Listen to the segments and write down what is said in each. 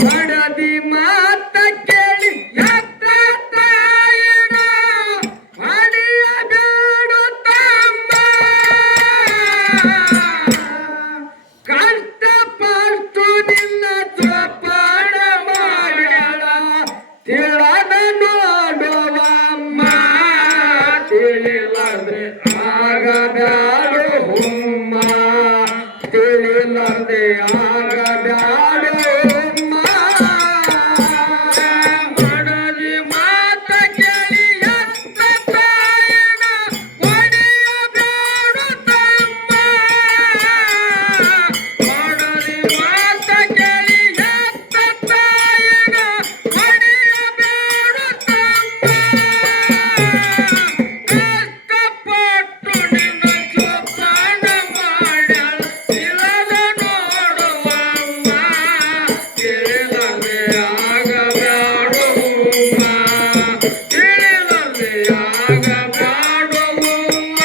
ಮಡದಿ ಮಾತ ಕೇಳಿ ಎತ್ತ ತಾಯಿನ ಮಡಿಯ ಬೇಡು ತಮ್ಮ ಕಷ್ಟಪಟ್ಟು ನಿನ್ನ ಜೋಪಾನ ಮಾಡ್ಯಾಳ ತಿಳದ ನೋಡುವಮ್ಮ ತಿಳಿಲಾರ್ದೆ ಆಗಬ್ಯಾಡು ಹುಮ್ಮ ತಿಳಿಲಾರ್ದೆ ಆಗಬ್ಯಾಡು ಹುಮ್ಮ ಮಡದಿ ಮಾತ ಕೇಳಿ ಎತ್ತ ತಾಯಿನ ಒಡೆಯಬೇಡು ತಮ್ಮ ಮಡದಿ ಮಾತ ಕೇಳಿ ಎತ್ತ ತಾಯಿನ ಒಡೆಯಬೇಡು ತಮ್ಮ ಕಷ್ಟಪಟ್ಟು ನಿನ್ನ ಜೋಪಾನ ಮಾಡ್ಯಾಳ ತಿಳದ ನೋಡುವಮ್ಮ ತಿಳಿಲದೆ ಆಗಬ್ಯಾಡು ಹುಮ್ಮ ತಿಳಿಲದೆ ಆಗಬ್ಯಾಡು ಹುಮ್ಮ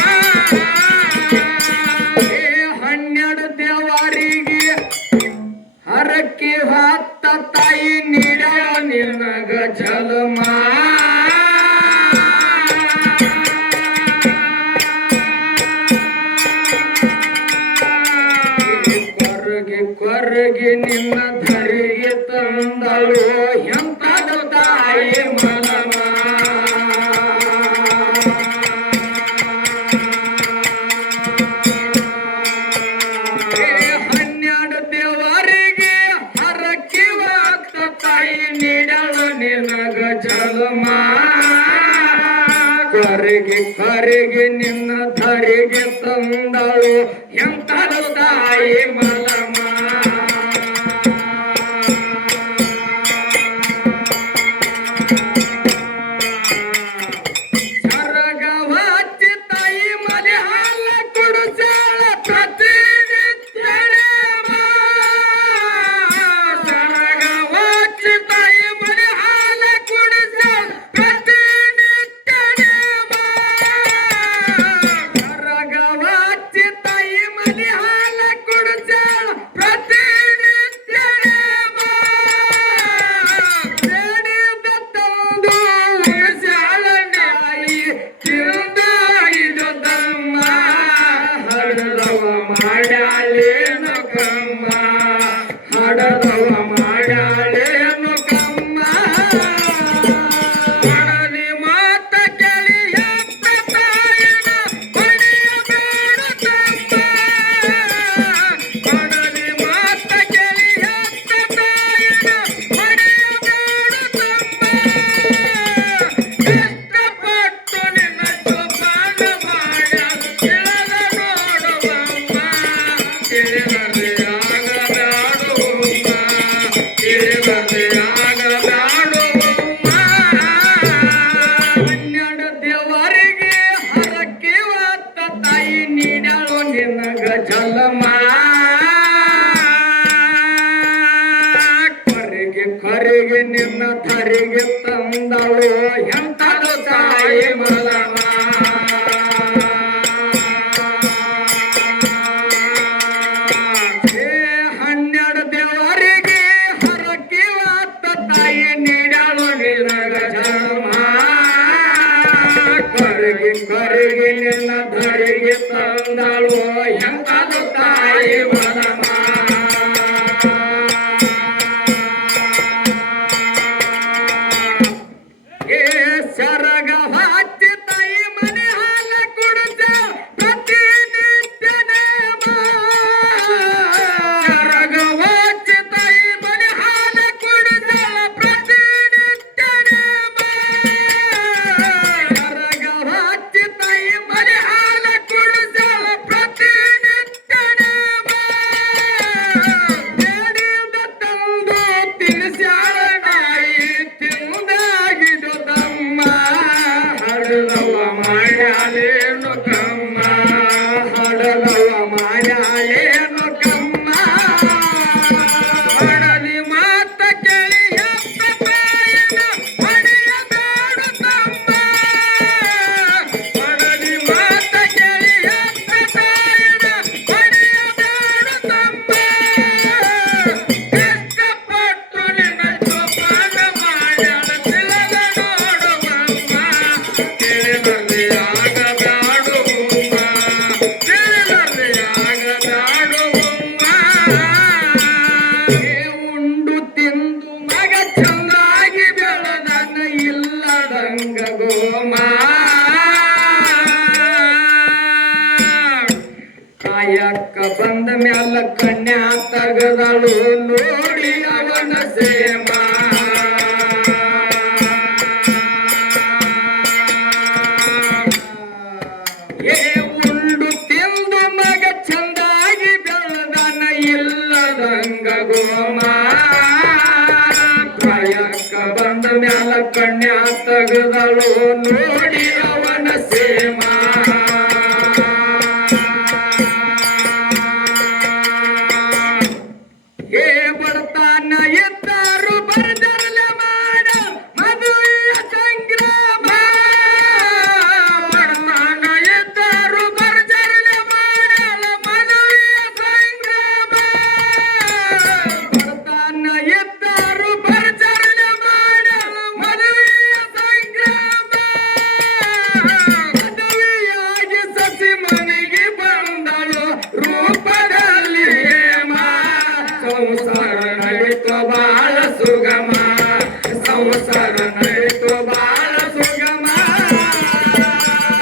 ಹನ್ನೆರಡು ದೇವರಿಗೆ ಹರಕೆ ಹೊತ್ತ ತಾಯಿ ನೀಡ್ಯಾಳ ನಿನಗ ಜಲಮ ಕೊರಗಿ ಕೊರಗಿ ನಿನ್ನ ಧರಿಗೆ ತಂದಳು ಎಂತದು ತಾಯಿ ಮನಮ ಹನ್ನೆರಡು ದೇವರಿಗೆ ಹರಕೆ ಹೊತ್ತ ತಾಯಿ ನೀಡಳು ನಿನಗ ಜಲಮ ಕರಿಗೆ ಕರಿಗೆ ನಿನ್ನ ಧರಿಗೆ ತಂದಳು ಎಂತದು ತಾಯಿ ಮಲಮ ಸರಗವಾಚಿ ತಾಯಿ ಮಲೆ ಹಾಲ ಕುಡಿಸಾಳ ಪ್ರತಿನಿತ್ಯ ಸರಗವಾಚಿ ತಾಯಿ ಮಲೆ ಹಾಲ ಕುಡಿಸಾಳ ಪ್ರತಿನಿತ್ಯ ಸರಗವಾಚಿ ತಾಯಿ ಮಲೆ ಹಾಲ ಕುಡಿಸಾಳ ಪ್ರತಿನಿತ್ಯ ಬೇಡಿದ ತಂದು ಉಳಿಸಾಳ ನಾಯಿ ತಿಂದಾಯಿದು ತಮ್ಮ ಹಡದವ ಮಾಡ್ಯಾಳೇನು ಕಮ್ಮ ಹಡದವ ಮಾಡ್ಯಾಳೇನು ಕಮ್ಮ ಮಡದಿ ಮಾತ ಕೇಳಿ ಎತ್ತ ತಾಯಿನ ಹೊಡೆಯಬೇಡು ತಮ್ಮ ಮಡದಿ ಮಾತ ಕೇಳಿ ಎತ್ತ ತಾಯಿನ ಹೊಡೆಯಬೇಡು ತಮ್ಮ ಕಷ್ಟಪಟ್ಟು ನಿನ್ನ ಜೋಪಾನ ಮಾಡ್ಯಾಳ ತಿಳದ ನೋಡುವಮ್ಮ ತಿಳಿಲದೆ ಆಗಬ್ಯಾಡು ಹುಮ್ಮ ತಿಳಿಲದೆ ಆಗಬ್ಯಾಡು ಹುಮ್ಮ ಹನ್ನೆರಡು ದೇವರಿಗೆ ಹರಕೆ ಹೊತ್ತ ತಾಯಿ ನೀಡಳು ನಿನಗ ಜಲಮ ಕರಿಗೆ ಕರಿಗೆ ನಿನ್ನ ಧರಿಗೆ ತಂದಳು ಎಂತದು ತಾಯಿ ಮಲಮ ಹನ್ನೆರಡು ದೇವರಿಗೆ ಹರಕೆ ಹೊತ್ತ ತಾಯಿ ನೀಡಳು ನಿನಗ ಜಲಮ ಕರಿಗೆ ಕರಿಗೆ ನಿನ್ನ ಧರಿಗೆ ತಂದಳು ಎಂತದು ತಾಯಿ ಮಲಮ ಸರಗ ಹಚ್ಚಿ ಮ್ಯಾಲ ಕನ್ಯಾ ತಗದಳು ನೋಡಿ ಅವನ ಸೇಮ ಏ ಉಂಡು ತಿಂದು ಮಗ ಚಂದಾಗಿ ಬೆಳೆದನ ಇಲ್ಲದಂಗ ಗೋಮ ಪ್ರಾಯಕ್ಕ ಬಂದ ಮ್ಯಾಲ ಕನ್ಯಾ ತಗದಳು ನೋಡಿ ಅವನ ಸೇಮ ಸಂಸಾರ ನಡಿತು ಬಾಳ ಸುಗಮ ಸಂಸಾರ ನಡಿತು ಬಾಳ ಸುಗಮ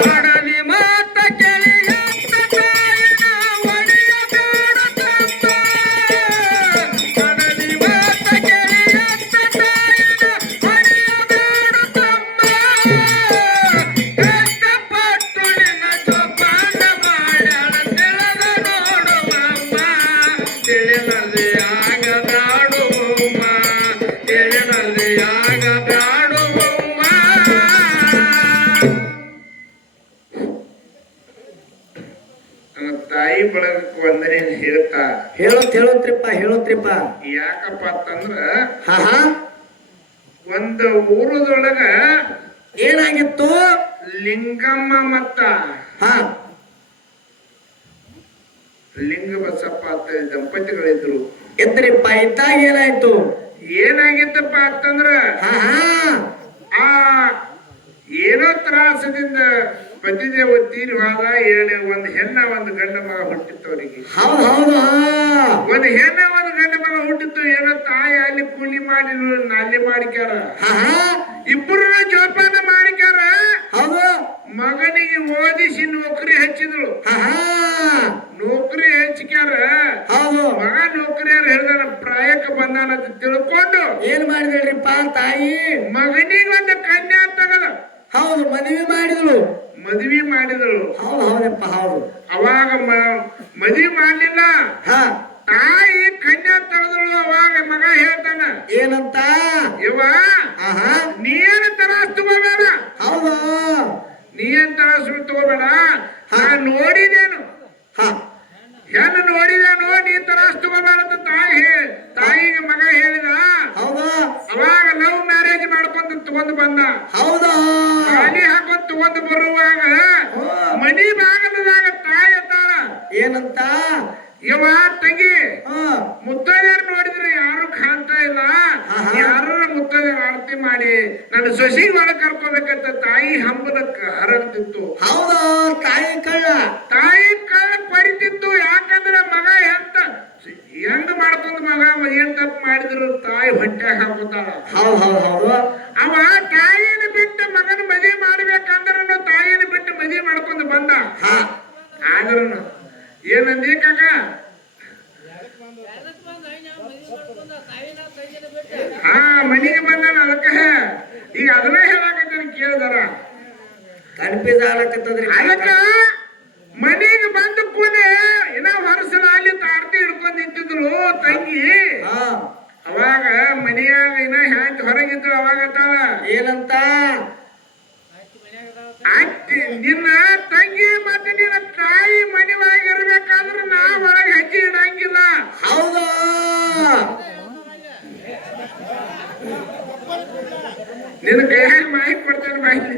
ಕೊಡಲಿ ಮಾತ ಕೇಳಿಯತ್ತ ತಾಯಿನ ಒಡೆಯ ಬೇಡ ತಮ್ಮ ಕೊಡಲಿ ಮಾತ ಕೇಳಿಯತ್ತ ತಾಯಿನ ಒಡೆಯ ಬೇಡ ತಮ್ಮ ಕಷ್ಟಪಟ್ಟು ನಿನ್ನ ಜೋಪಾನ ಮಾಡ್ಯಾಳ ತಿಳಿದ ನೋಡುವಮ್ಮ ತಿಳಿದಲ್ಲಿ ತಾಯಿ ಬಳಗಕ್ಕೆ ವಂದನೆ ಹೇಳ್ತಾ ಹೇಳೋತ್ರಿಪ್ಪ ಯಾಕಪ್ಪ ಅಂತಂದ್ರ ಒಂದು ಊರದೊಳಗ ಏನಾಗಿತ್ತು ಲಿಂಗಮ್ಮ ಮತ್ತ ಲಿಂಗ ಬಸಪ್ಪ ಅಂತ ದಂಪತಿಗಳಿದ್ರು ಎದ್ರಿಪ್ಪ ಇದ್ದಾಗ ಏನಾಗಿತ್ತಪ್ಪ ಅಂತಂದ್ರ ಆ ಏನೋ ತ್ರಾಸದಿಂದ ಪತಿದೇವ ತೀರಿ ಹೋದ ಒಂದು ಹೆಣ್ಣ ಒಂದು ಗಂಡ ಮಗ ಹುಟ್ಟಿತ್ತು ಅವರಿಗೆ ಒಂದು ಹೆಣ್ಣ ಒಂದು ಗಂಡ ಮಗ ಹುಟ್ಟಿತ್ತು ಏನೋ ತಾಯಿ ಅಲ್ಲಿ ಕೂಲಿ ಮಾಡಿ ನಲ್ಲಿ ಮಾಡಿಕ್ಯಾರ ಇಬ್ಬರು ಜೋಪಾನ ಮಾಡಿಕ್ಯಾರ ಮಗನಿಗೆ ಓದಿಸಿ ನೌಕರಿ ಹಚ್ಚಿದಳು ನೌಕರಿ ಹಚ್ಚಿಕ್ಯಾರ ಮಗ ನೌಕರಿಯಾರ ಹೇಳಿದ ಪ್ರಾಯಕ್ಕೆ ಬಂದಾನ ಅಂತ ತಿಳ್ಕೊಂಡು ಏನ್ ಮಾಡಿದ್ರಿಪ್ಪ ತಾಯಿ ಮಗನಿಗೆ ಒಂದು ಕನ್ಯಾ ತಗದ ಮದುವೆ ಮಾಡಿದಳು ಹೌದಪ್ಪ ಅವಾಗ ಮದುವೆ ಮಾಡ್ಲಿಲ್ಲ ತಾಯಿ ಕನ್ಯಾ ತಗದಳು ಅವಾಗ ಮಗ ಹೇಳ್ತಾನ ಏನಂತ ಇವ ನೀನು ತರಾಸ್ ತಗೋಬೇಡ ನೀನ್ ತರಾಸ್ ತಗೋಬೇಡ ನೋಡಿದೇನು ಹೆಣ್ಣು ನೋಡಿದೇನು ನೀ ತರಾಸ್ ತಗೋಬೇಡ ಅಂತ ತಾಯಿಗೆ ಮಗ ಹೇಳಿದ ಅವಾಗ ಲವ್ ಮ್ಯಾರೇಜ್ ಮಾಡ್ಕೊಂತ ತಗೊಂಡು ಬಂದ ಖಾಲಿ ಹಾಕೊಂಡ್ ತಗೊಂಡು ಬರುವಾಗ ಮನಿ ಬಾಗಲದಾಗ ತಾಯಿ ಅತ್ತಾಳ ಏನಂತ ಇವ ತಂಗಿ ಮುತ್ತೈದೆಯರು ನೋಡಿದ್ರೆ ಯಾರು ಕಾಣ್ತಾ ಇಲ್ಲ ಯಾರು ಮುತ್ತೈದೆಯರು ಆರತಿ ಮಾಡಿ ನನ್ನ ಸೊಸಿ ಒಳಗೆ ಕರ್ಕೋಬೇಕಂತ ತಾಯಿ ಹಂಬಲಕ್ಕ ಹರಡ್ತಿತ್ತು ತಾಯಿ ಕಳ್ಳ ಪಡಿತಿತ್ತು ಯಾಕಂದ್ರೆ ಮಗ ಹೆಂಗ ಮಾಡ್ಕೊಂಡ್ ಮಗ ಏನ್ ತಪ್ಪು ಮಾಡಿದ್ರು ತಾಯಿ ಹೊಟ್ಟೆಗೆ ಹಾಕೋತಾಳ ಅವ ತಾಯಿನ ಬಿಟ್ಟು ಮಗನ ಮದುವೆ ಮಾಡ್ಬೇಕಂದ್ರ ತಾಯಿನ ಬಿಟ್ಟು ಮದುವೆ ಮಾಡ್ಕೊಂಡು ಬಂದ ಆದ್ರೂ ಏನಂದಿ ಕಾಕ ಮನೆಗೆ ಬಂದಾನ ಅದಕ್ಕ ಈಗ ಅದನ್ನ ಹೇಳಕತ್ತೀನಿ ಕೇಳಿದಾರ ಕನ್ಫ್ಯೂಸ್ ಆಗಕತ್ತದ್ರಿ ಅದಕ್ಕ ಮನೆಗೆ ಬಂದ ಕೂಡಲೇ ಇನ್ನ ವರ್ಷದ ಅಲ್ಲಿ ತಾಡ್ತಿ ಹಿಡ್ಕೊಂಡ್ ನಿಂತಿದ್ರು ತಂಗಿ ಅವಾಗ ಮನೆಯಾಗ ಇನ್ನ ಹ್ಯಾಂತ ಹೊರಗಿದ್ರು ಅವಾಗ ಏನಂತ ನಿನ್ನ ತಂಗಿ ಮತ್ತೆ ನಿನ್ನ ತಾಯಿ ಮನೆಯಾಗಿರ್ಬೇಕಾದ್ರೆ ನಾ ಹೊರಗೆ ಹೆಜ್ಜೆ ಇಡಂಗಿಲ್ಲ ನಿನ್ನ ಕೈಯಾಗ ಮಾಹಿತಿ ಕೊಡ್ತಾನೆ ಮಾಹಿತಿ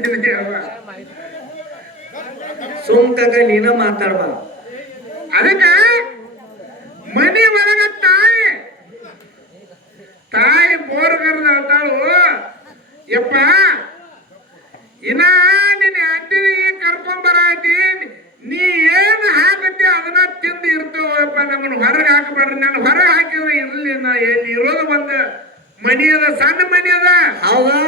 ಸುಮ್ಕಾಗ ನೀನ ಮಾತಾಡ್ಬಾರ್ದು ಅದಕ್ಕ ಮನೆ ಒಳಗ ತಾಯಿ ಬೋರ್ಗರ್ದ ಅಂತಾಳು ಯಪ್ಪ ಇನ್ನ ನಿನ್ನ ಹೆಂಡತಿಗೆ ಕರ್ಕೊಂಬರಾಯ್ತಿ ನೀ ಏನ್ ಹಾಕತ್ತಿ ಅದನ್ನ ತಿಂದು ಇರ್ತೇವಪ್ಪ ನಮ್ಮನ್ನ ಹೊರಗೆ ಹಾಕಬೇಡ್ರಿ ನಾನು ಹೊರಗೆ ಹಾಕಿದ್ರೆ ಇರ್ಲಿ ನಾ ಎಲ್ಲಿ ಇರೋದು ಬಂದ ಮನಿ ಅದ, ಸಣ್ಣ ಮನಿ ಅದ. ಹೌದಾ?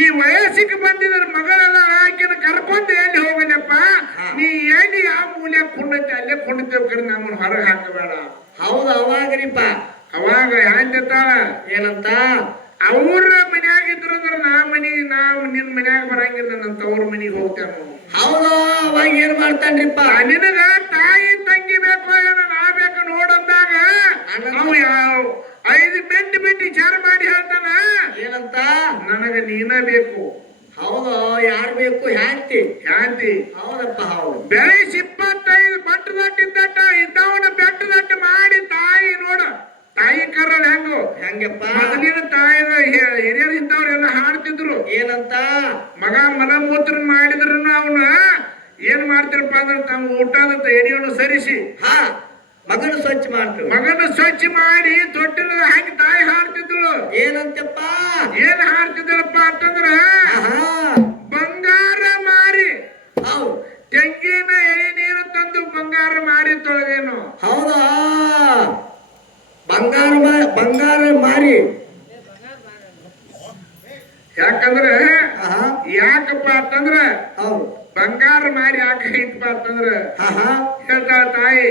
ಈ ವಯಸ್ಸಿಗೆ ಬಂದಿದ್ರ ಮಗಳೆಲ್ಲ ಆಕಿನ ಕರ್ಕೊಂಡು ಎಲ್ಲಿ ಹೋಗಲಪ್ಪ, ನೀ ಎಲ್ಲಿ ಯಾವ ಮೂಲೆ ಕುಂಡೈತಿ ಅಲ್ಲೇ ಕುಂಡಿತೇವ್ ಕಡೆ ನಮ್ಮನ್ನ ಹೊರಗೆ ಹಾಕಬೇಡ. ಹೌದು ಅವಾಗ್ರಿಪ್ಪ. ಅವಾಗ ಹ್ಯಾಂತಾಳ ಏನಂತ? ಅವ್ರ ಮನ್ಯಾಗ ಇದ್ರಂದ್ರ ನಾವು ನಿನ್ ಮನ್ಯಾಗ ಬರಂಗಿಲ್ಲ, ನನ್ನ ತವ್ರ ಮನಿಗೆ ಹೋಗ್ತೇವೆ. ಹೌದು, ಅವಾಗ ಏನ್ ಮಾಡ್ತಾನ್ರಿಪ್ಪ? ನಿನಗ ತಾಯಿ ತಂಗಿ ಬೇಕು ಏನೋ ನಾ ಬೇಕು ನೋಡಂದಾಗ ಅವು 5 ಮಿನಿಟ್ ಬಿಟ್ಟು ವಿಚಾರ ಮಾಡಿ ಹೇಳ್ತಾನ. ಏನಂತ? ನನಗ ನೀನ ಬೇಕು. ಹೌದು, ಯಾರು ಬೇಕು? ಹ್ಯಾಂತಿ. ಹೌದಪ್ಪ, ಹೌದು. ಬೆಳೆಸಿ 25 ಬಟ್ಟದಟ್ಟಿದ್ದಟ್ಟ ಇದ್ದವನ ಬೆಟ್ಟದಟ್ಟ ಮಾಡಿ ತಾಯಿ ನೋಡ, ತಾಯಿ ಕರಲ್ ಹೆಂಗಪ್ಪ? ಮೊದಲಿನ ತಾಯಿ ಹಿರಿಯರು ಇಂಥವ್ರೆಲ್ಲ ಹಾಡ್ತಿದ್ರು. ಏನಂತ? ಮಗ ಮಲಮೂತ್ರ ಮಾಡಿದ್ರು ಅವನ ಏನ್ ಮಾಡ್ತಿರಪ್ಪ ಅಂದ್ರೆ ತಮ್ಮ ಊಟದ ಎಡಿಯನ್ನು ಸರಿಸಿ ಮಗನ ಸ್ವಚ್ಛ ಮಾಡ್ತೀವಿ. ಮಗನ ಸ್ವಚ್ಛ ಮಾಡಿ ತೊಟ್ಟಿಲ ಹಾಕಿ ತಾಯಿ ಹಾಡ್ತಿದ್ಳು. ಏನಂತಪ್ಪ? ಏನ್ ಹಾಡ್ತಿದ್ಳಪ್ಪ ಅಂತಂದ್ರ, ಬಂಗಾರ ಮಾರಿ ತೆಂಗಿನ ಎಳೆ ನೀರು ತಂದು ಬಂಗಾರ ಮಾರಿ ತೊಳೆದೇನು. ಹೌದಾ? ಬಂಗಾರ ಮಾರಿ. ಯಾಕಂದ್ರೆ ಯಾಕಪ್ಪ ಅಂತಂದ್ರ ಬಂಗಾರ ಮಾರಿ ಯಾಕೆ ಐತಪ್ಪ ಅಂತಂದ್ರ ಹೇಳ್ತಾಳ ತಾಯಿ,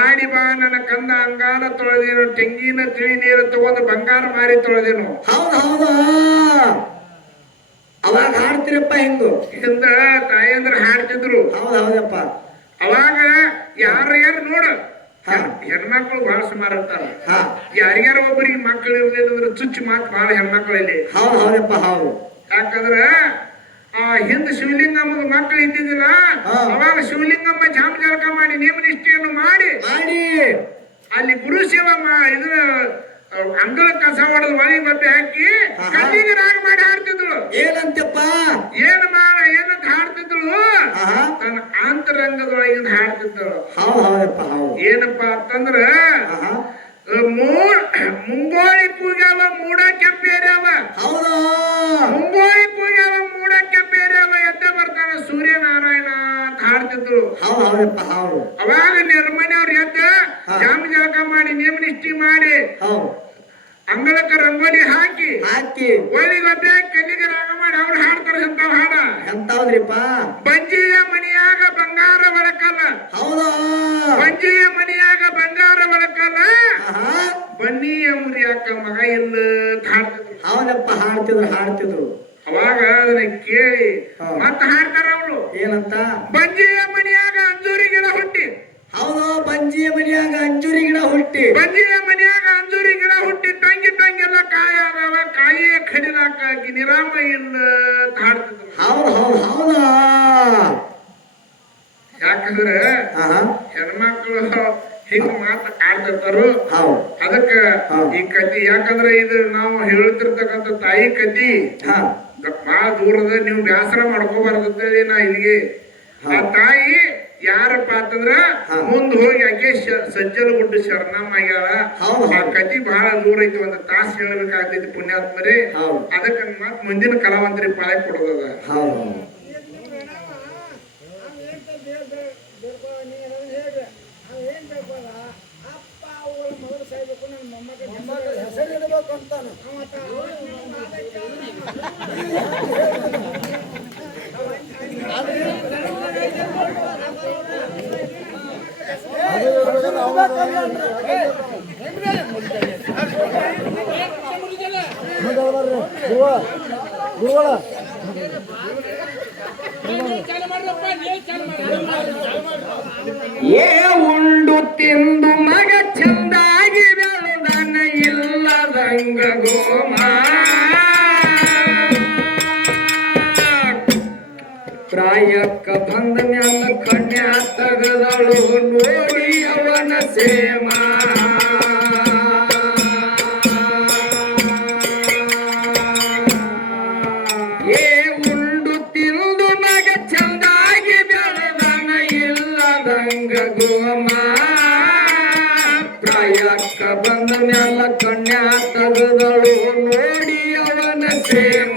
ಆಡಿ ಬಾ ನನ್ನ ಕಂದ ಅಂಗಾಲ ತೊಳೆದೇನು, ತೆಂಗಿನ ತಿಳಿ ನೀರು ತಗೊಂಡು ಬಂಗಾರ ಮಾರಿ ತೊಳೆದೇನು. ಹೌದು, ಅವಾಗ ಹಾಡ್ತಿರಪ್ಪ ಹೆಂಗು ಹಿಂದ ತಾಯಿ ಅಂದ್ರೆ ಹಾಡ್ತಿದ್ರು. ಹೌದಪ್ಪ. ಅವಾಗ ಯಾರು ನೋಡು ಹೆಣ್ಮಕ್ಳು ಬಹಳ ಸುಮಾರು ಇರ್ತಾರ. ಯಾರಿಗಾರ ಒಬ್ಬರಿಗೆ ಮಕ್ಳು ಇರ್ಲಿಲ್ಲ ಅಂದ್ರೆ ಚುಚ್ಚು ಮಾತು ಬಹಳ ಹೆಣ್ಮಕ್ಳಲ್ಲಿ. ಹೌದಪ್ಪ, ಹೌದು. ಯಾಕಂದ್ರ ಹಿಂದ ಶಿವಲಿಂಗಮ್ಮ ಮಕ್ಕಳು ಇದ್ದಿದ್ದಿಲ್ಲ. ಅವಾಗ ಶಿವಲಿಂಗಮ್ಮ ಜಾಮ ಜಳಕ ಮಾಡಿ ನೇಮ ನಿಷ್ಠೆಯನ್ನು ಮಾಡಿ ಅಲ್ಲಿ ಗುರು ಸೇವಾ ಇದ್ರ ಅಂಗಳ ಕಸ ಹೊಡೆದು ಒಳಗೆ ಬಟ್ಟೆ ಹಾಕಿ ಕಣ್ಣಿಗೆ ರಾಗ ಮಾಡಿ ಹಾಡ್ತಿದ್ಳು. ಏನಂತಪ್ಪ? ಏನಂತ ಹಾಡ್ತಿದ್ಳು? ತನ್ನ ಅಂತರಂಗದೊಳಗಿಂದ ಹಾಡ್ತಿದ್ದಳು. ಏನಪ್ಪಾ ಅಂತಂದ್ರ, ಮುಂಗೋಳಿ ಪೂಜಾವ ಮೂಡ ಕೆಂಪೇರ್ಯಾವ. ಮುಂಗೋಳಿ ಪೂಜಾವ ಮೂಡ ಕೆಂಪೇರ್ಯಾವ ಎದ್ದ ಬರ್ತಾನ ಸೂರ್ಯನಾರಾಯಣ ಅಂತ ಹಾಡ್ತಿದ್ರು. ಅವಾಗ ನಿರ್ಮನೆಯವ್ರು ಎದ್ದ ಜಾಮ ಜಳಕ ಮಾಡಿ ನೇಮ ನಿಷ್ಠೆ ಮಾಡಿ ಅಂಗಳಕ್ಕ ರಂಗೋಲಿ ಹಾಕಿ ಒಳ್ಳಿಗೊಬ್ಬೆ ಕಲ್ಲಿಗೆ ರಾಗ ಮಾಡಿ ಅವ್ರು ಹಾಡ್ತಾರ. ಎಂತಾವ್ ಹಾಡ? ಎಂತಾವ್ರಿಪ್ಪ? ಬಂಜಿಯ ಮನಿಯಾಗ ಬಂಗಾರ ಒಳಕಲ್ಲ. ಬಂಜಿಯ ಮನಿಯಾಗ ಬಂಗಾರ ಒಳಕಲ್ಲ, ಬನ್ನಿಯ ಮುರಿಯಾಕ ಮಗ ಇಲ್ಲ ಹಾಡ್ತಿದ್ರು. ಹೌದಪ್ಪ, ಹಾಡ್ತಿದ್ರು. ಅವಾಗ ಅದನ್ನ ಕೇಳಿ ಮತ್ತ ಹಾಡ್ತಾರ ಅವರು. ಏನಂತ? ಬಂಜಿಯ ಮನಿಯಾಗ ಅಂಜೂರಿ ಗಿಡ ಹುಟ್ಟಿ. ಹೌದು, ಬಂಜಿಯ ಮನಿಯಾಗ ಅಂಜೂರಿ ಗಿಡ ಹುಟ್ಟಿ. ಬಂಜಿಯ ಮನಿಯಾಗ ಅಂಜೂರಿ ಗಿಡ ಹುಟ್ಟಿ ಟಂಗಿ ಎಲ್ಲ ಕಾಯಿ ಆದವ, ಕಾಯಿಯ ಕಡಿಲಾಕ ನಿರಾಮ ಇಲ್ಲ ಹಾಡ್ತಿದ್ರು. ಹೌದಾ? ಯಾಕಂದ್ರೆ ಹೆಣ್ಮಕ್ಳು ಹಿಂಗ ಮಾತು ಆಡ್ತಿರ್ತಾರು. ಅದಕ್ಕ ಈ ಕತಿ, ಯಾಕಂದ್ರೆ ಇದು ನಾವು ಹೇಳ್ತಿರ್ತಕ್ಕಂಥ ತಾಯಿ ಕತಿ ಬಹಳ ದೂರದ, ನೀವು ಬ್ಯಾಸರ ಮಾಡ್ಕೋಬಾರ್ದಂತೇಳಿ ನಾ ಇಲ್ಲಿಗೆ. ಆ ತಾಯಿ ಯಾರಪ್ಪ ಅಂತಂದ್ರ ಮುಂದ್ ಹೋಗಿ ಆಕೆ ಸಜ್ಜಲ ಗುಡ್ಡ ಶರಣಮ್ಮ ಆಗ್ಯಾಳ. ಆ ಕತಿ ಬಹಳ ದೂರ ಐತಿ, ಒಂದ್ ತಾಸು ಹೇಳ್ಬೇಕಾಗ್ತೈತಿ ಪುಣ್ಯಾತ್ಮರೇ. ಅದಕ್ಕ ಮತ್ ಮುಂದಿನ ಕಲಾವಂತರಿಗೆ ಪಾಳೆ ಕೊಡೋದದ. ಉಂಡು ತಿಂದು ಮಗ ಚಂದಾಗಿ ಬೆಳೆದನ ಇಲ್ಲದಂಗ ಗೋಮ, ಪ್ರಾಯಕ್ಕ ಬಂದ ಮ್ಯಾಲ ಕನ್ಯಾ ತಗದಳು ನೋಡಿ ಅವನ ಸೇಮ. ಉಂಡು ತಿಂದು ಮಗ ಚಂದಾಗಿ ಬೆಳೆದನ ಇಲ್ಲದಂಗ ಗೋಮ, ಪ್ರಾಯಕ್ಕ ಬಂದ ಮ್ಯಾಲ ಕನ್ಯಾ ತಗದಳು ನೋಡಿ ಅವನ ಸೇಮ.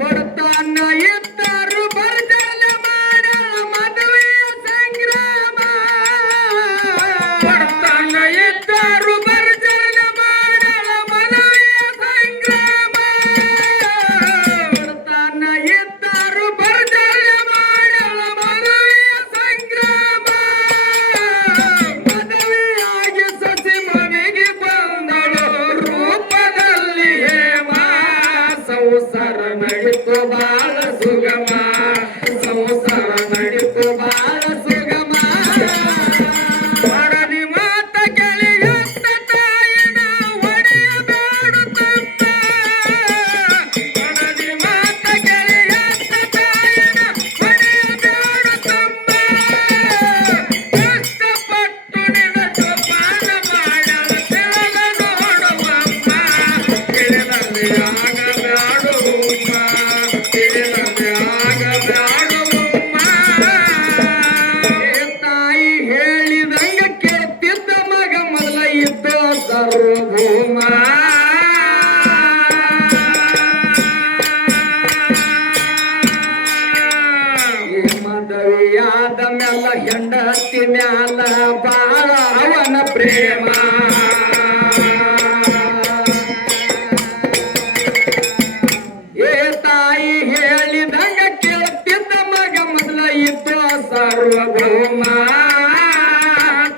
ಬಡತನ ಇದ್ದರು ಬರ್ಜನ ಮಾಡ ಮದುವೆಯ ಸಂಗ್ರಾಮ, ಹೆಂಡತಿ ಮ್ಯಾಲ ಬಾಳ ಅವನ ಪ್ರೇಮ ಏ ತಾಯಿ ಹೇಳಿದಂಗ ಕೇಳ್ತಿದ್ದ ಮಗ ಮೊದಲ ಇದ್ದು ಸಾರ್ವಭೌಮ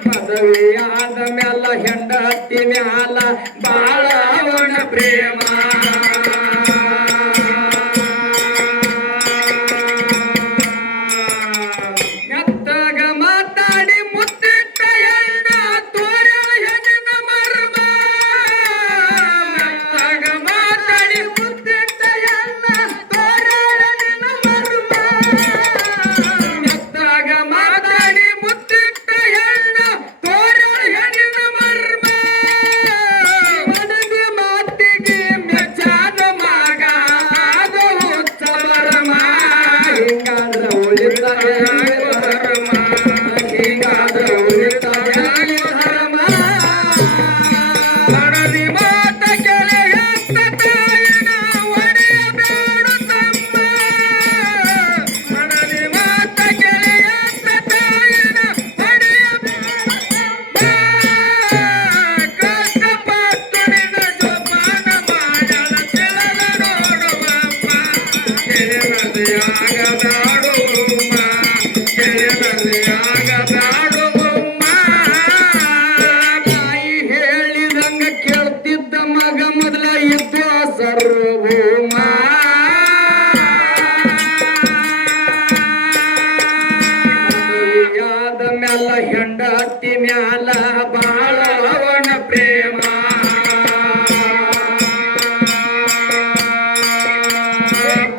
ಮದುವೆಯಾದ ಮ್ಯಾಲ ಹೆಂಡತಿ ಮ್ಯಾಲ ಬಾಳ ಅವನ ಪ್ರೇಮ ಮೆತ್ತಗ ಮಾತಾಡಿ ಮುತ್ತಿಟ್ಟ ಎಣ್ಣ ತೋರ ಹೆಣ್ಣಿನ ಮರ್ಮ ಮೆತ್ತಗ ಮಾತಾಡಿ ಮುತ್ತಿಟ್ಟ ಎಣ್ಣ ತೋರ ಹೆಣ್ಣಿನ ಮರ್ಮ ಮೆತ್ತಗ ಮಾತಾಡಿ ಮುತ್ತಿಟ್ಟ ಎಣ್ಣ ತೋರ ಹೆಣ್ಣಿನ ಮರ್ಮ ಮನದಿ ಮಾತಿಗೆ ಮೆಚ್ಚಾದ ಮಗ ಅದು ಉತ್ಸವರಮ ಹಿಂಗಾದ್ರ ಉಳಿತಾಯ ಹಿಂಗಾದ್ರ ಉಳಿತಾಯ ಧರ್ಮ ಮನದಿ ಮಾತ ಕೆಳಗತ್ತ ತಾಯಿನ ಒಡೆಯಬೇಡು ತಮ್ಮ ಮನದಿ ಮಾತ ಕೆಳಗತ್ತ ತಾಯಿನ ಒಡೆಯಬೇಡು ಕಷ್ಟಪಟ್ಟು ನಿನ್ನ ಜೋಪಾನ ಮಾಡಲ ತಿಳಿದ ನೋಡುವಮ್ಮ ತಿಳಿಯದೆ ಆಗದಾಡುವಮ್ಮ ತಿಳಿಯದೆ ಆಗದಾಡುವಮ್ಮ ತಾಯಿ ಹೇಳಿದಂಗ ಕೇಳ್ತಿದ್ದ ಮಗ ಮೊದಲ ಇದ್ದು ಸರ್ವಭೂಮ ಮದುವೆಯಾದ ಮ್ಯಾಲ ಹೆಂಡತಿ ಮ್ಯಾಲ ಬಾಳ ಅವನ ಪ್ರೇಮ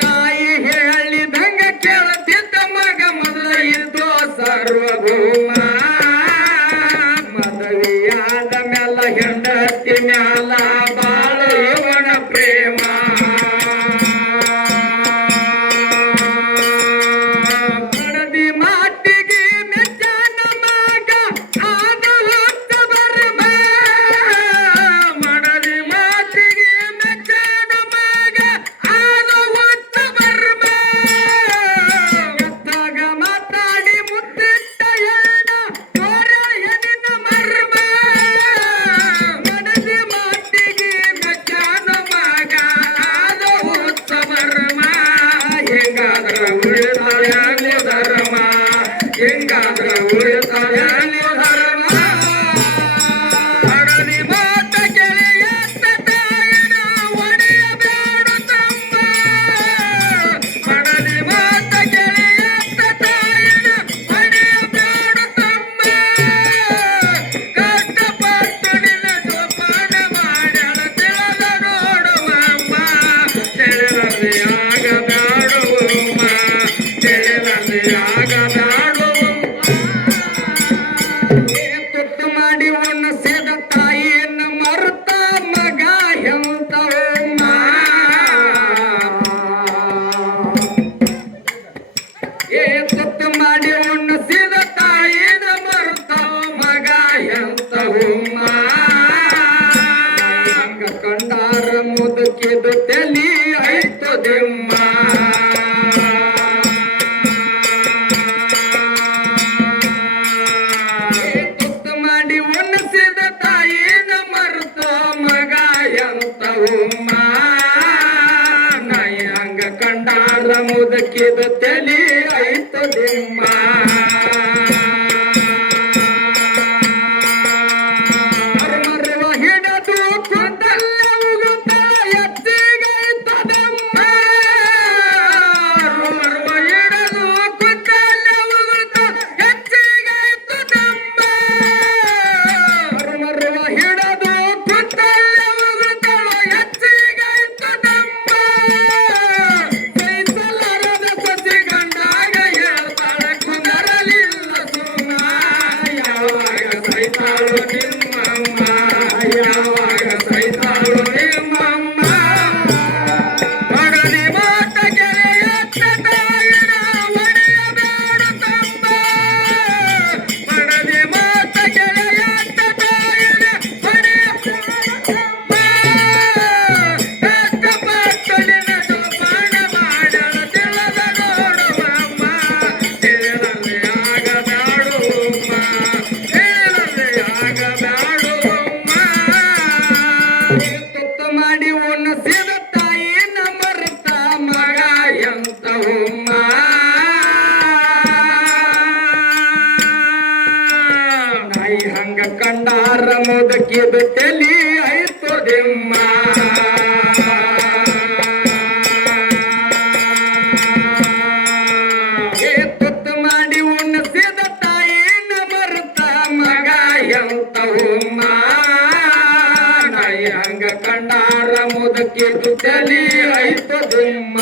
ತಾಯಿ ಹೇಳಿದಂಗ ಕೇಳ್ತಿದ್ದ ಮಗ ಮೊದಲ ಇದ್ದು ಸರ್ವಭೂಮ ಮದುವೆಯಾದ ಮ್ಯಾಲ ಹೆಂಡತಿ ಮ್ಯಾಲ ಬಾಳ ಇವನ ಪ್ರೇಮ ಮನದಿ ಮಾತಿಗೆ ಮೆಚ್ಚನ ಮಗ ಆದ ಹೊತ್ತ ಬರ್ಮ ಮನದಿ ಮಾತಿಗೆ ಮೆಚ್ಚನ ಮಗ ಆದ ಹೊತ್ತ ಬರ್ಮ ಎತ್ತಾಗ ಮಾತಾಡಿ ಮುತ್ತಿಟ್ಟ ಎಣ್ಣ ತೋರ ಹೆಣ್ಣಿನ ಮರ್ಮ ಮನದಿ ಮಾತಿಗೆ ಮೆಚ್ಚನ ಮಗ ಆದ ಹೊತ್ತ ಬರ್ಮ ಹೆಂಗಾದ್ರ ಉಳಿತಾಯ ಧರ್ಮ ಹೆಂಗಾದ್ರ ಉಳಿತಾಯ ಧರ್ಮ ಹಣದಿ ಮಾತ ಕೆಳೆಯತ್ತ ತಾಯಿನ ಒಡೆಯಬೇಡು ತಮ್ಮ ಹಣದಿ ಮಾತ ಕೆಳೆಯತ್ತ ತಾಯಿನ ಒಡೆಯಬೇಡು ತಮ್ಮ ಕಷ್ಟಪಟ್ಟು ನಿನ್ನ ಜೋಪಾನ ಮಾಡಲ ತಿಳಿದ ನೋಡುವಮ್ಮ ತಿಳಿದರೆ ಆಗದಾಡುವಮ್ಮ ತಿಳಿದರೆ ಆಗದಾಡುವಮ್ಮ ತಾಯಿ ಹಂಗ ಕಂಡಾರ ಮುದಕಿದ ತಲಿ ಆಯ್ತು ದಿಮ್ಮ ತುತ್ತು ಮಾಡಿ ಉಣ್ಣಸಿದ ತಾಯಿನ ಮರುತ ಮಗ ಎಂತವಮ್ಮ ತಾಯಿ ಹಂಗ ಕಂಡಾರ ಮುದಕಿದ ತಲಿ ಆಯ್ತು ದಿಮ್ಮ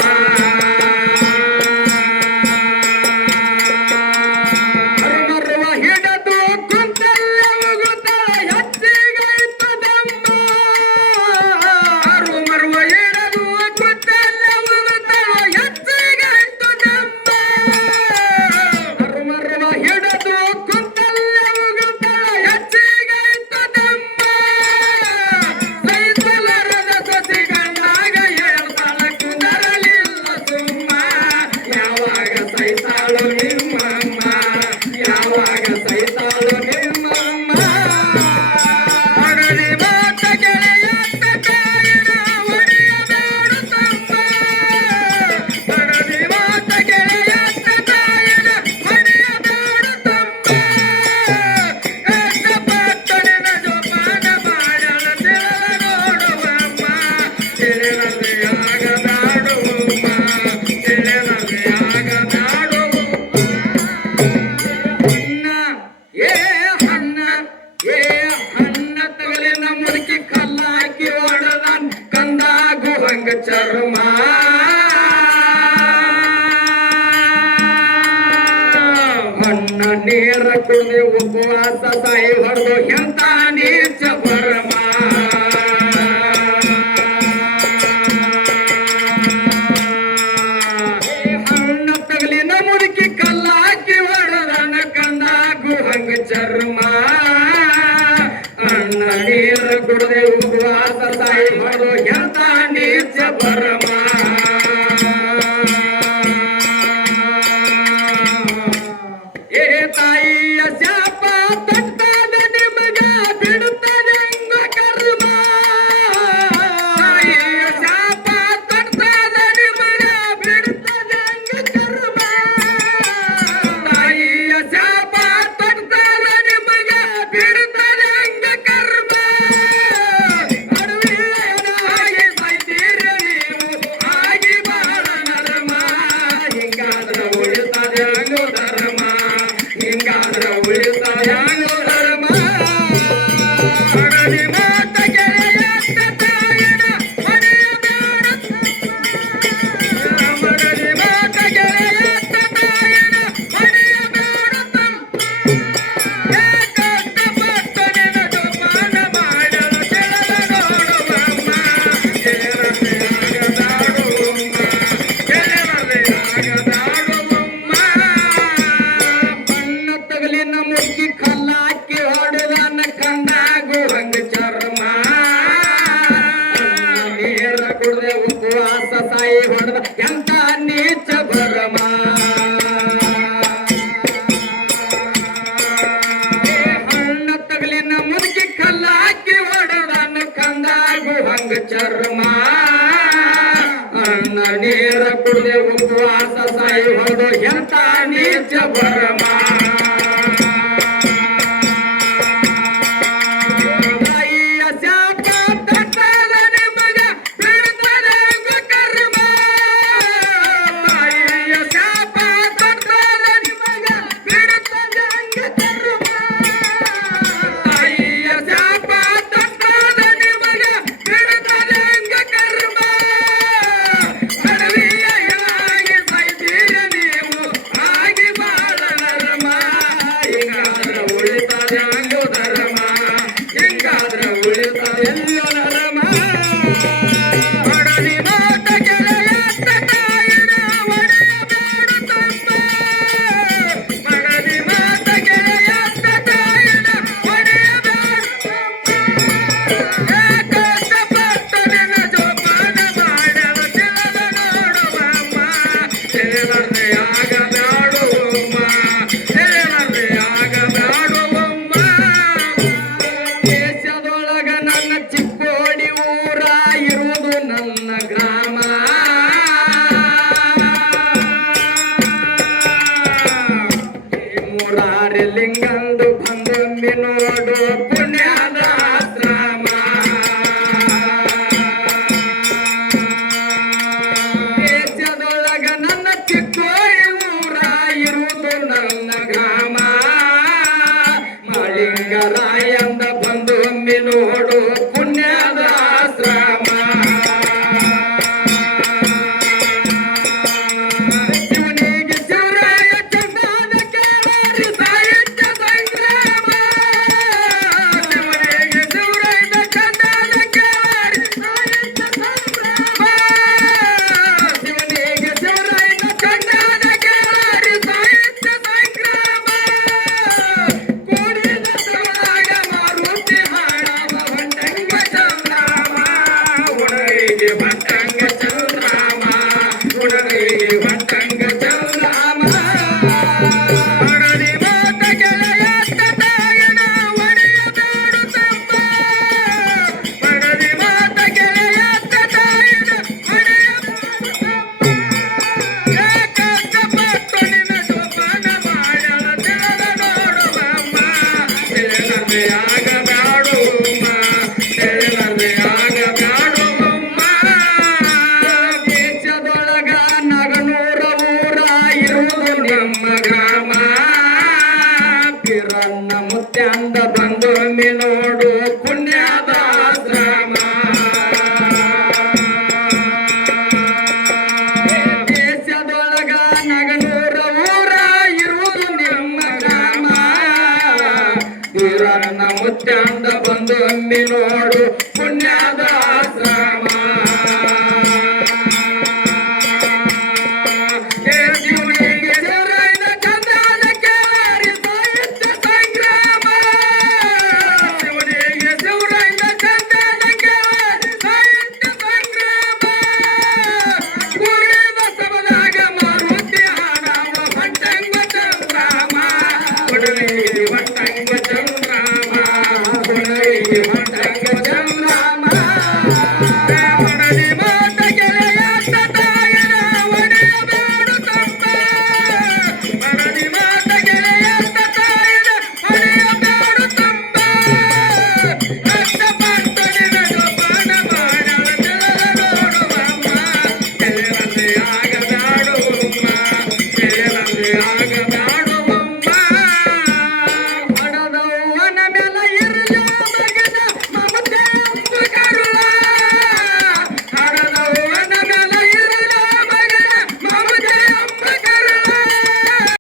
ಚರ್ಮ ಹಣ್ಣ ನೀರ ಕುಡಿ ಉಪವಾಸ ಸಾಯಿ ಹೊಡೆದು ಎಂತ ನೀಚ ಪರಮ ಹಣ್ಣ ತಗಲಿನ ಮುದುಕಿ ಕಲ್ಲಾಕಿ ಹೊಡೆದನ ಕಂದಾಗು ಹಂಗ ಚರ್ಮ ಅಣ್ಣ ನೀರ ಕುಡದೆ ಉಪವಾಸ ಸಾಯಿ ಹೊಡೆದು ಎಂತ ನೀಚ ಪರಮ ಏ ತಾಯಿಯ ಶಾಪ ತಟ್ಟದ ನಿಮಗ ಬಿಡುತ್ತದೆ ಹೆಂಗ ಕರ್ಮ ತಾಯಿಯ ಶಾಪ ತಟ್ಟದ ನಿಮಗ ಬಿಡುತ್ತದೆ ಹೆಂಗ ಕರ್ಮ ತಾಯಿಯ ಶಾಪ ತಟ್ಟದ ನಿಮಗ ಬಿಡುತ್ತದೆ ಹೆಂಗ ಕರ್ಮ ಅಡವಿಯಾಗಿ ಸಾಯ್ತೀರ ನೀವು ಆಗಿ ಬಾಳ ನರ್ಮ ಹಿಂಗಾದ್ರ ಉಳಿತದೆ ಹಂಗೋ ಧರ್ಮ ಹಿಂಗಾದ್ರ ಉಳಿತದೆ ಹಂಗೋ ಧರ್ಮ ಹಡದಿ ಮಾತ ಗೆಳೆಯತ್ತ ತಾಯಿನ ಮನೆಯಬೇಡ ಹಡದಿ ಮಾತ ಗೆಳೆಯತ್ತ ತಾಯಿನ ಮನೆಯಬೇಡ ಕಷ್ಟಪಟ್ಟನಿನ ಜೋಪಾನ ಮಾಡಲು ಕೆಳಗ ನೋಡುವಮ್ಮ ಕೆಳಗದಾಡುವಮ್ಮ ಕೆಳಗದಾಡುವಮ್ಮ ಬಣ್ಣ ತಗಲಿನ ಮುಕ್ಕಿ ಕಲ್ಲಾಕಿ ಹೊಡೆದನ ಕಂಡಾಗು ಹಂಗ ಚರ್ಮ ನೀರ ಕುಡದೆ ಉಪವಾಸ ಸಾಯಿ ಹೊಡೆದ ಎಂತ ನೀಚ ಭರಮ ಹಣ್ಣ ತಗಲಿನ ಮುದುಕಿ ಕಲ್ಲಾಕಿ ಹೊಡೆದನ ಕಂದಾಗು ಹಂಗ ಚರ್ಮ ಅಣ್ಣ ನೀರ ಕುಡದೆ ಉಪವಾಸ ಸಾಯಿ ಹೊಡೆದು ಎಂತ ನೀಚ ಭರಮ ತಾಯಿಯ ಶಾಪ ತಟ್ಟದ ನಿಮಗ ಬಿಡುತ್ತದೆ ಹೆಂಗ ಕರ್ಮ ತಾಯಿಯ ಶಾಪ ತಟ್ಟದ ನಿಮಗ ಬಿಡುತ್ತದೆ ಹೆಂಗ ಕರ್ಮ ತಾಯಿಯ ಶಾಪ ತಟ್ಟದ ನಿಮಗ ಬಿಡುತ್ತದೆ ಹೆಂಗ ಕರ್ಮ ಅಡವಿಯ ಹಾಗೆ ಸಾಯ್ತೀರ ನೀವು ಆಗಿ ಬಾಳ ಲಿಂಗರಾಯಂದ ಬಂದು ಒಮ್ಮೆ ನೋಡು ಪುಣ್ಯದ ಆಶ್ರಮ ಶಿವನಿಗೆ ಶಿವರಾಯ ಚಂದನ ಕೇಳಾರಿ ಸಾಹಿತ್ಯ ಸಂಗ್ರಾಮ ಶಿವನಿಗೆ ಶಿವರಾಯ ಚಂದನ ಕೇಳಾರಿ ಸಾಹಿತ್ಯ ಸಂಗ್ರಾಮ ಶಿವನಿಗೆ ಶಿವರಾಯ ಚಂದನ ಕೇಳಾರಿ ಸಾಹಿತ್ಯ ಸಂಗ್ರಾಮ ಕೋಡಿದ ಶಿವರಾಯ ಮಾರುತಿ ಹಾಡವ ಹೊಂಡಂಗ ಚಂದ್ರಾಮ ಉಡಗೈಗೆ ಭಟ್ಟಂಗ ಚಂದ್ರಾಮ ಉಡಗೈಗೆ ಭಟ್ಟಂಗ ಚಂದ್ರಾಮ ಹರಡಿ ಮಾತ ಗೆಳೆಯ ತಾಯನ ಒಡೆಯಬೇಡು ತಮ್ಮ ಹರಡಿ ಮಾತ ಗೆಳೆಯ ತಾಯನ ಒಡೆಯಬೇಡು ತಮ್ಮ ಏಕಕ್ಕಪಟ್ಟು ನಿನ್ನ ಶೋಭನ ಮಾಡಲ ತೆರೆದ ನೋಡುವಮ್ಮ ತೆರೆಲದೆ ಆಗಬ್ಯಾಡುಮ್ಮ ತೆರೆಲದೆ ಆಗಬ್ಯಾಡುಮ್ಮ ದೇಶದೊಳಗ ನಗನೂರ ಊರ ಇರುವುದು ನಮ್ಮ ಗ್ರಾಮ ಪಿರನ್ನ ಮುತ್ಯಾಂದ ಬಂದೊಮ್ಮೆ ನೋಡು ಪುಣ್ಯದ ಆಶ್ರಮ ದೇಶದೊಳಗ ನಗನೂರ ಊರ ಇರುವುದು ನಿಮ್ಮ ಗ್ರಾಮ ಪಿರನ್ನ ಮುತ್ಯಾಂದ ಬಂದೊಮ್ಮೆ ನೋಡು ಪುಣ್ಯದ ಆಶ್ರಮ